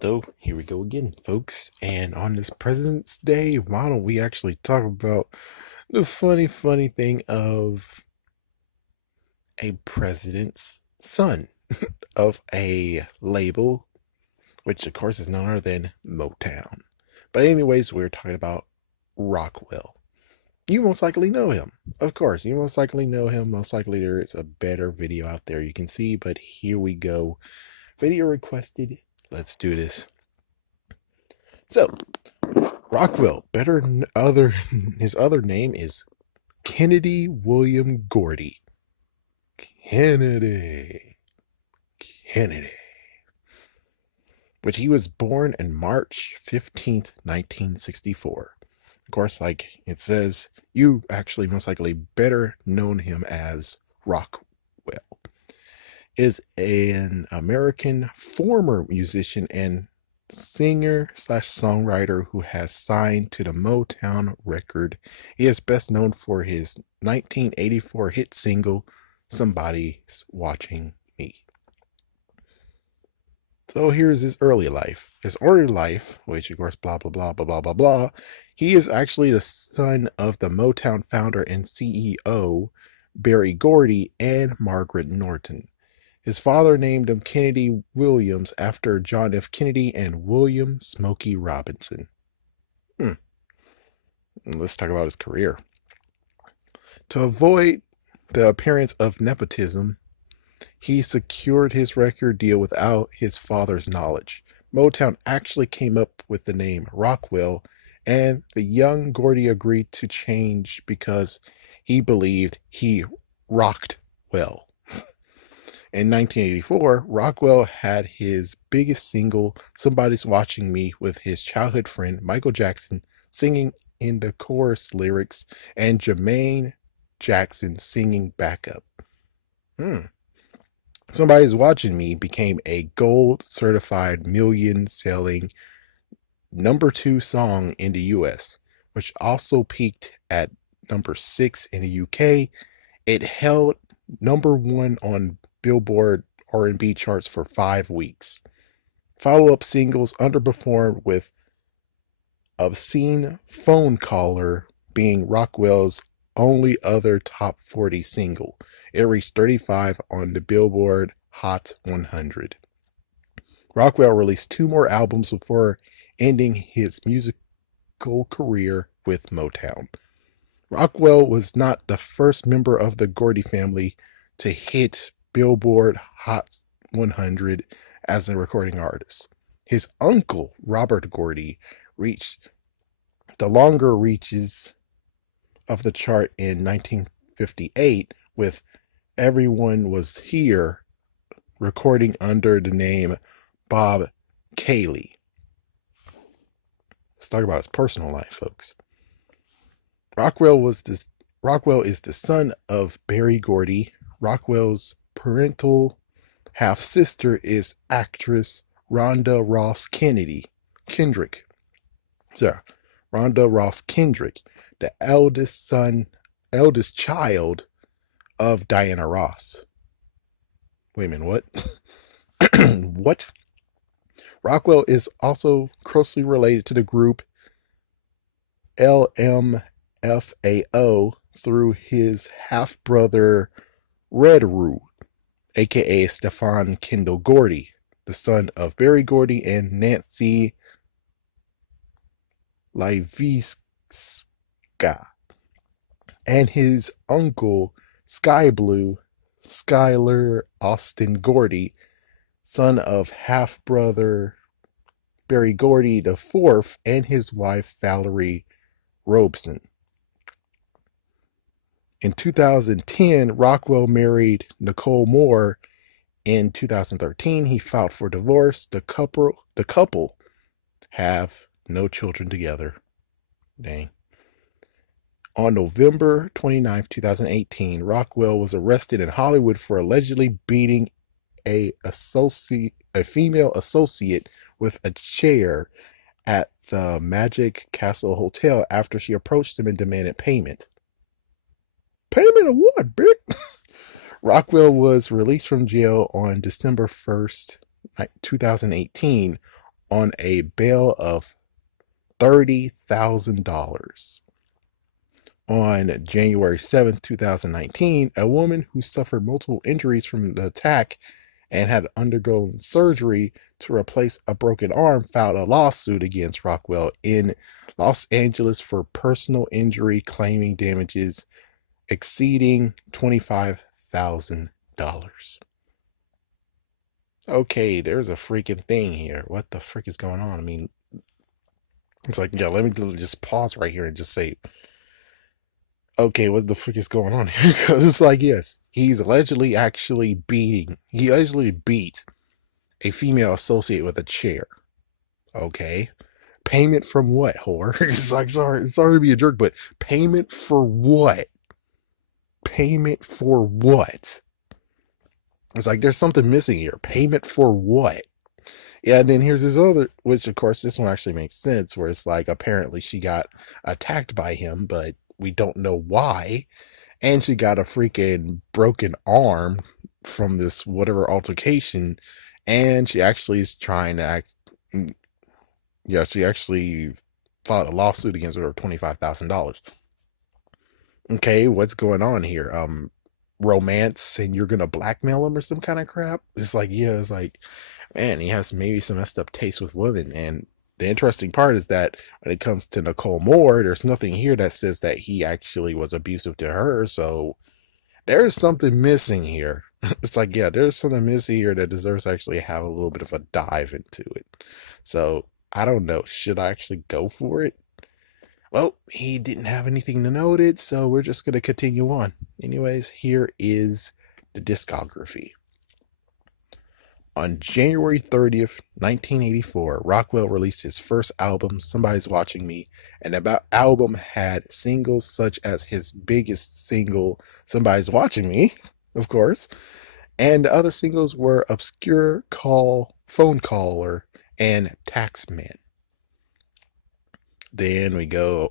So here we go again, folks. And on this President's Day, why don't we actually talk about the funny thing of a president's son of a label, which of course is none other than Motown. But anyways, we're talking about Rockwell. You most likely know him. Of course, you most likely know him. Most likely there is a better video out there you can see, but here we go. Video requested. Let's do this. So, Rockwell, his other name is Kennedy William Gordy. Kennedy. Which he was born on March 15th, 1964. Of course, like it says, you actually most likely better known him as Rockwell. Is an American former musician and singer/songwriter who has signed to the Motown record. He is best known for his 1984 hit single, Somebody's Watching Me. So here's his early life. His early life, which of course blah blah blah blah blah blah blah. He is actually the son of the Motown founder and CEO, Berry Gordy, and Margaret Norton. His father named him Kennedy Williams after John F. Kennedy and William Smokey Robinson. Let's talk about his career. To avoid the appearance of nepotism, he secured his record deal without his father's knowledge. Motown actually came up with the name Rockwell, and the young Gordy agreed to change because he believed he rocked well. In 1984, Rockwell had his biggest single, Somebody's Watching Me, with his childhood friend Michael Jackson singing in the chorus lyrics and Jermaine Jackson singing backup. Somebody's Watching Me became a gold certified million-selling #2 song in the US, which also peaked at #6 in the UK. It held #1 on Billboard R&B charts for 5 weeks. Follow-up singles underperformed, with Obscene Phone Caller being Rockwell's only other top 40 single. It reached 35 on the Billboard Hot 100. Rockwell released 2 more albums before ending his musical career with Motown. Rockwell was not the first member of the Gordy family to hit Billboard Hot 100 as a recording artist. His uncle, Robert Gordy, reached the longer reaches of the chart in 1958 with Everyone Was Here, recording under the name Bob Cayley. Let's talk about his personal life, folks. Rockwell is the son of Berry Gordy. Rockwell's parental half-sister is actress Rhonda Ross Kendrick. Rhonda Ross Kendrick, the eldest child of Diana Ross. Wait a minute, what? What? Rockwell is also closely related to the group LMFAO through his half-brother Red Roo, aka Stefan Kendall Gordy, the son of Berry Gordy and Nancy Liviska, and his uncle Skylar Austin Gordy, son of half-brother Berry Gordy IV and his wife Valerie Robeson. In 2010, Rockwell married Nicole Moore. In 2013, he filed for divorce. The couple have no children together. Dang. On November 29, 2018, Rockwell was arrested in Hollywood for allegedly beating a female associate with a chair at the Magic Castle Hotel after she approached him and demanded payment. Payment of what, bitch? Rockwell was released from jail on December 1st, 2018 on a bail of $30,000. On January 7th, 2019, a woman who suffered multiple injuries from the attack and had undergone surgery to replace a broken arm filed a lawsuit against Rockwell in Los Angeles for personal injury, claiming damages exceeding $25,000. Okay, there's a freaking thing here. What the frick is going on? I mean, it's like, yeah, let me just pause right here and just say, okay, what the frick is going on here? Because it's like, yes, he allegedly beat a female associate with a chair. Okay. Payment from what, whore? It's like, sorry to be a jerk, but payment for what? Payment for what? It's like, there's something missing here. Payment for what? Yeah, and then here's this other, which of course this one actually makes sense, where it's like, apparently she got attacked by him, but we don't know why. And she got a freaking broken arm from this whatever altercation. And she actually is trying to act. Yeah, she actually filed a lawsuit against her of $25,000. Okay, what's going on here? Romance, and you're gonna blackmail him or some kind of crap? It's like, yeah, it's like, man, he has maybe some messed up taste with women. And the interesting part is that when it comes to Nicole Moore, there's nothing here that says that he actually was abusive to her. So there's something missing here. It's like, yeah, there's something missing here that deserves to actually have a little bit of a dive into it. So I don't know. Should I actually go for it? Well, he didn't have anything to note it, so we're just going to continue on. Anyways, here is the discography. On January 30th, 1984, Rockwell released his first album, Somebody's Watching Me, and the album had singles such as his biggest single, Somebody's Watching Me, of course, and the other singles were Obscure Call, Phone Caller, and Taxman. Then we go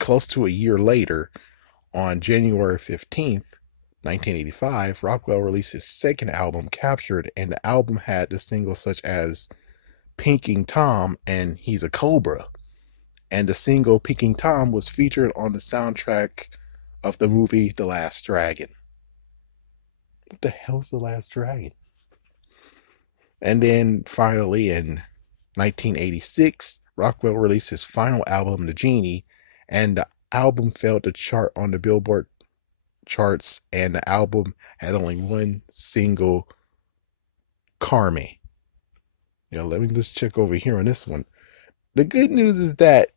close to a year later, on January 15th, 1985, Rockwell released his second album, Captured, and the album had the singles such as Pinking Tom and He's a Cobra. And the single Pinking Tom was featured on the soundtrack of the movie The Last Dragon. What the hell's The Last Dragon? And then finally in 1986, Rockwell released his final album, The Genie, and the album failed to chart on the Billboard charts, and the album had only one single, Carme. Yeah, let me just check over here on this one. The good news is that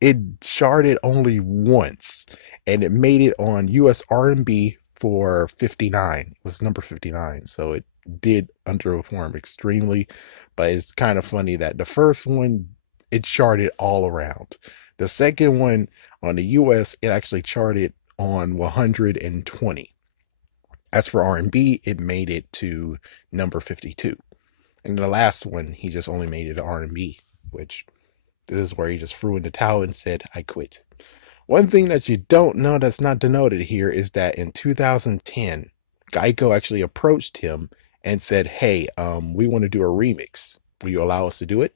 it charted only once, and it made it on US R&B for 59. It was number 59, so it did underperform extremely. But it's kind of funny that the first one, it charted all around. The second one on the US, it actually charted on 120. As for R&B, it made it to number 52. And the last one, he just only made it to R&B, which this is where he just threw in the towel and said, I quit. One thing that you don't know that's not denoted here is that in 2010, Geico actually approached him and said, hey, we want to do a remix. Will you allow us to do it?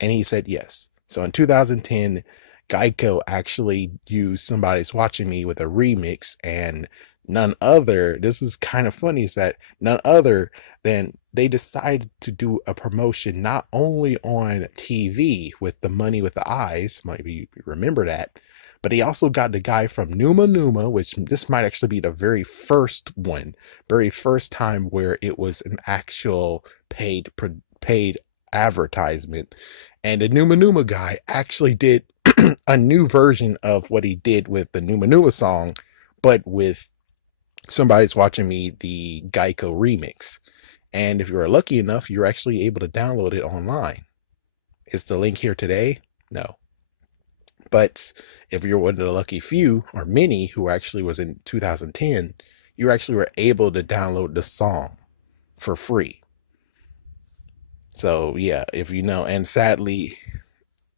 And he said yes. So in 2010, Geico actually used Somebody's Watching Me with a remix, and none other, this is kind of funny, is that none other than they decided to do a promotion not only on TV with The Money with the Eyes, maybe you remember that, but he also got the guy from Numa Numa, which this might actually be the very first one, very first time where it was an actual paid advertisement. And the Numa Numa guy actually did a new version of what he did with the Numa Numa song, but with Somebody's Watching Me, the Geico remix. And if you were lucky enough, you're actually able to download it online. Is the link here today? No. But if you're one of the lucky few, or many, who actually was in 2010, you actually were able to download the song for free. So yeah, if you know, and sadly,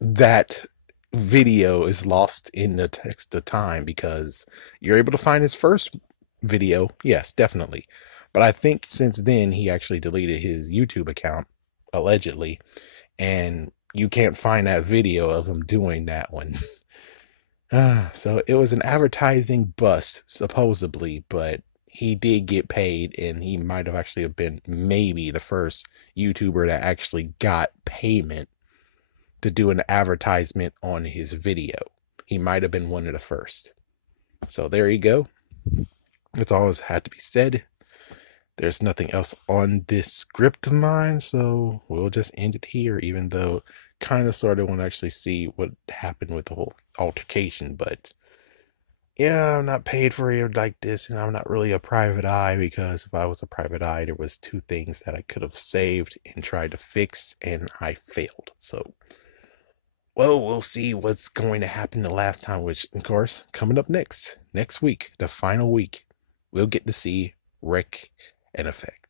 that video is lost in the text of time, because you're able to find his first video. Yes, definitely. But I think since then, he actually deleted his YouTube account. allegedly, and you can't find that video of him doing that one. So it was an advertising bust, supposedly, but he did get paid, and he might have actually have been maybe the first YouTuber that actually got payment to do an advertisement on his video. He might have been one of the first. So there you go. That's all that had to be said. There's nothing else on this script of mine, so we'll just end it here, even though kind of sort of want to actually see what happened with the whole altercation. But yeah, I'm not paid for it like this, and I'm not really a private eye, because if I was a private eye, there was two things that I could have saved and tried to fix, and I failed. So, well, we'll see what's going to happen the last time, which, of course, coming up next week, the final week, we'll get to see Rick in effect.